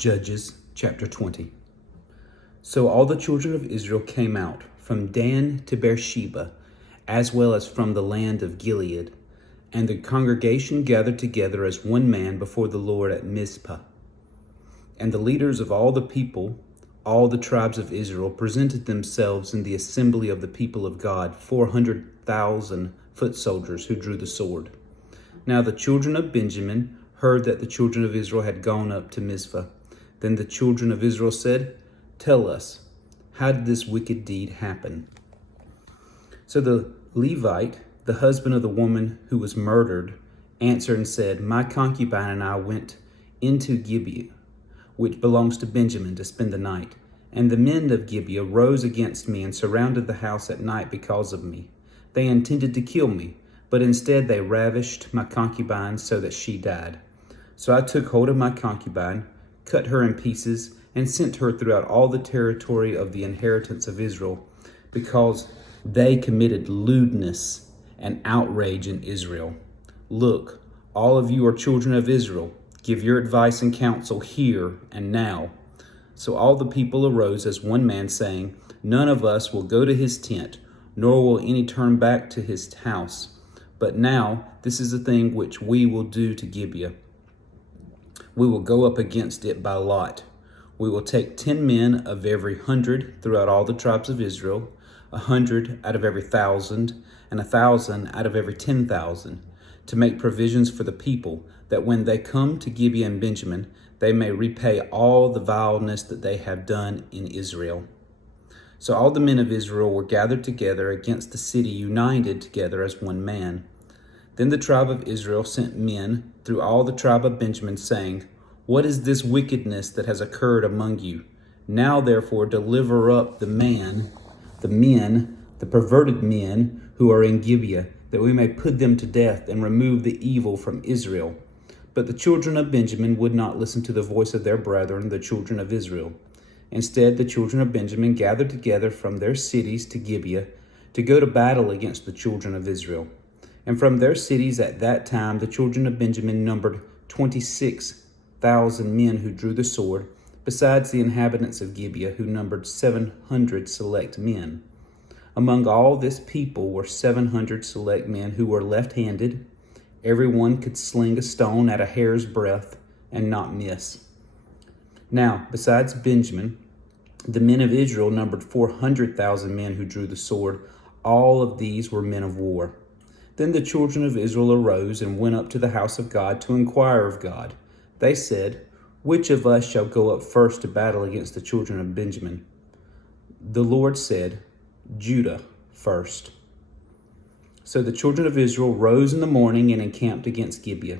Judges chapter 20. So all the children of Israel came out from Dan to Beersheba, as well as from the land of Gilead. And the congregation gathered together as one man before the Lord at Mizpah. And the leaders of all the people, all the tribes of Israel, presented themselves in the assembly of the people of God, 400,000 foot soldiers who drew the sword. Now the children of Benjamin heard that the children of Israel had gone up to Mizpah. Then the children of Israel said, "Tell us, how did this wicked deed happen?" So the Levite, the husband of the woman who was murdered, answered and said, "My concubine and I went into Gibeah, which belongs to Benjamin, to spend the night. And the men of Gibeah rose against me and surrounded the house at night because of me. They intended to kill me, but instead they ravished my concubine so that she died. So I took hold of my concubine, cut her in pieces, and sent her throughout all the territory of the inheritance of Israel, because they committed lewdness and outrage in Israel. Look, all of you are children of Israel. Give your advice and counsel here and now." So all the people arose as one man, saying, "None of us will go to his tent, nor will any turn back to his house. But now this is the thing which we will do to Gibeah. We will go up against it by lot. We will take 10 men of every 100 throughout all the tribes of Israel, 100 out of every 1,000, and 1,000 out of every 10,000, to make provisions for the people, that when they come to Gibeah and Benjamin, they may repay all the vileness that they have done in Israel." So all the men of Israel were gathered together against the city, united together as one man. Then the tribe of Israel sent men through all the tribe of Benjamin, saying, "What is this wickedness that has occurred among you? Now therefore deliver up the perverted men who are in Gibeah, that we may put them to death and remove the evil from Israel." But the children of Benjamin would not listen to the voice of their brethren, the children of Israel. Instead, the children of Benjamin gathered together from their cities to Gibeah to go to battle against the children of Israel. And from their cities at that time, the children of Benjamin numbered 26,000 men who drew the sword, besides the inhabitants of Gibeah, who numbered 700 select men. Among all this people were 700 select men who were left-handed. Every one could sling a stone at a hair's breadth and not miss. Now, besides Benjamin, the men of Israel numbered 400,000 men who drew the sword. All of these were men of war. Then the children of Israel arose and went up to the house of God to inquire of God. They said, "Which of us shall go up first to battle against the children of Benjamin?" The Lord said, "Judah first." So the children of Israel rose in the morning and encamped against Gibeah.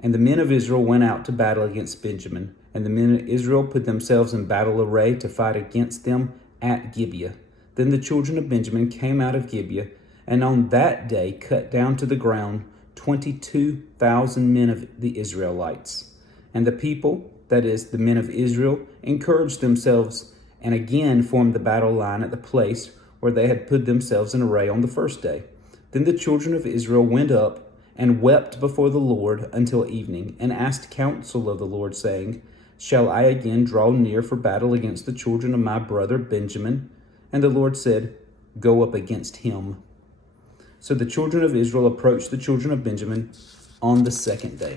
And the men of Israel went out to battle against Benjamin. And the men of Israel put themselves in battle array to fight against them at Gibeah. Then the children of Benjamin came out of Gibeah, and on that day cut down to the ground 22,000 men of the Israelites. And the people, that is, the men of Israel, encouraged themselves and again formed the battle line at the place where they had put themselves in array on the first day. Then the children of Israel went up and wept before the Lord until evening, and asked counsel of the Lord, saying, "Shall I again draw near for battle against the children of my brother Benjamin?" And the Lord said, "Go up against him." So the children of Israel approached the children of Benjamin on the second day.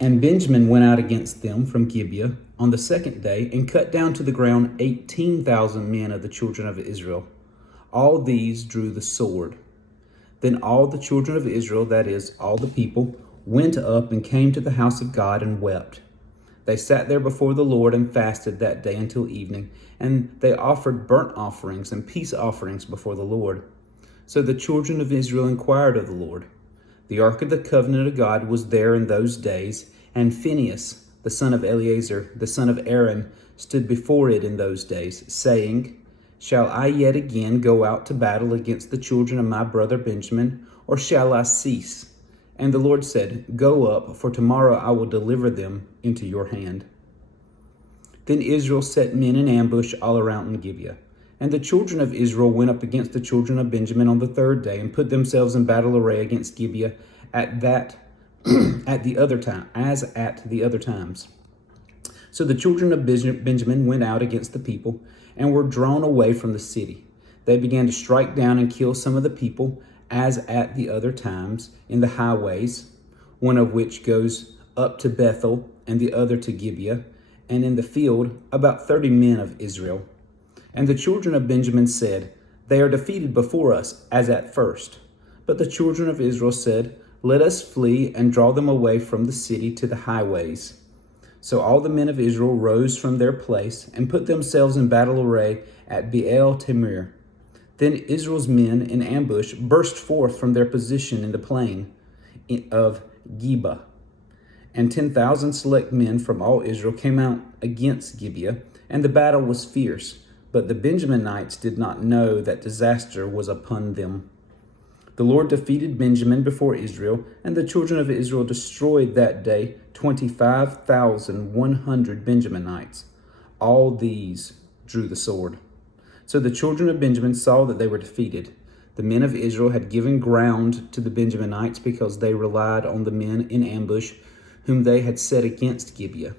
And Benjamin went out against them from Gibeah on the second day, and cut down to the ground 18,000 men of the children of Israel. All these drew the sword. Then all the children of Israel, that is, all the people, went up and came to the house of God and wept. They sat there before the Lord and fasted that day until evening, and they offered burnt offerings and peace offerings before the Lord. So the children of Israel inquired of the Lord. The ark of the covenant of God was there in those days, and Phinehas, the son of Eleazar, the son of Aaron, stood before it in those days, saying, "Shall I yet again go out to battle against the children of my brother Benjamin, or shall I cease?" And the Lord said, "Go up, for tomorrow I will deliver them into your hand." Then Israel set men in ambush all around Gibeah. And the children of Israel went up against the children of Benjamin on the third day, and put themselves in battle array against Gibeah at that at the other time, as at the other times. So the children of Benjamin went out against the people and were drawn away from the city. They began to strike down and kill some of the people, as at the other times, in the highways, one of which goes up to Bethel and the other to Gibeah, and in the field about 30 men of Israel. And the children of Benjamin said, They are defeated before us, as at first. But the children of Israel said, Let us flee and draw them away from the city to the highways. So all the men of Israel rose from their place and put themselves in battle array at Baal Tamir. Then Israel's men in ambush burst forth from their position in the plain of Geba. And 10,000 select men from all Israel came out against Gibeah, and the battle was fierce. But the Benjaminites did not know that disaster was upon them. The Lord defeated Benjamin before Israel, and the children of Israel destroyed that day 25,100 Benjaminites. All these drew the sword. So the children of Benjamin saw that they were defeated. The men of Israel had given ground to the Benjaminites because they relied on the men in ambush whom they had set against Gibeah.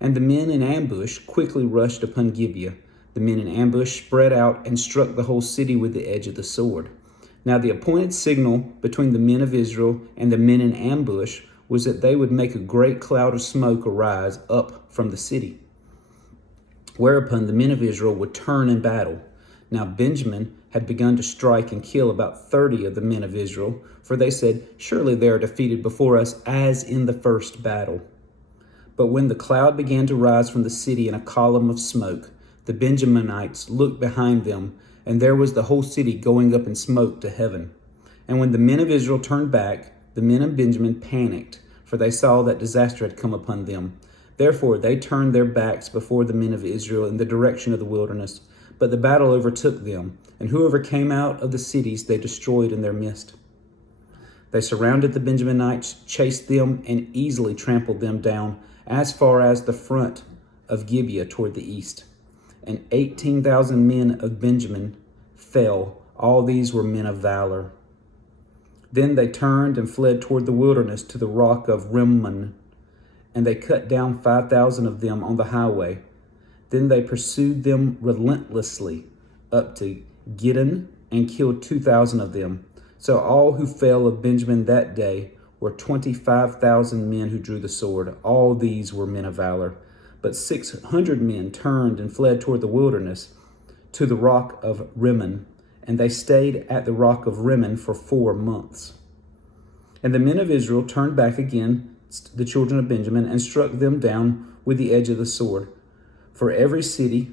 And the men in ambush quickly rushed upon Gibeah. The men in ambush spread out and struck the whole city with the edge of the sword. Now the appointed signal between the men of Israel and the men in ambush was that they would make a great cloud of smoke arise up from the city, whereupon the men of Israel would turn in battle. Now Benjamin had begun to strike and kill about 30 of the men of Israel, for they said, Surely they are defeated before us as in the first battle. But when the cloud began to rise from the city in a column of smoke, the Benjaminites looked behind them, and there was the whole city going up in smoke to heaven. And when the men of Israel turned back, the men of Benjamin panicked, for they saw that disaster had come upon them. Therefore they turned their backs before the men of Israel in the direction of the wilderness. But the battle overtook them, and whoever came out of the cities they destroyed in their midst. They surrounded the Benjaminites, chased them, and easily trampled them down as far as the front of Gibeah toward the east. And 18,000 men of Benjamin fell. All these were men of valor. Then they turned and fled toward the wilderness to the rock of Rimmon, and they cut down 5,000 of them on the highway. Then they pursued them relentlessly up to Giddon and killed 2,000 of them. So all who fell of Benjamin that day were 25,000 men who drew the sword. All these were men of valor. But 600 men turned and fled toward the wilderness to the rock of Rimmon, and they stayed at the rock of Rimmon for 4 months. And the men of Israel turned back against the children of Benjamin and struck them down with the edge of the sword. For every city,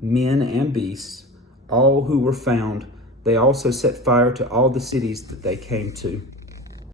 men and beasts, all who were found, they also set fire to all the cities that they came to.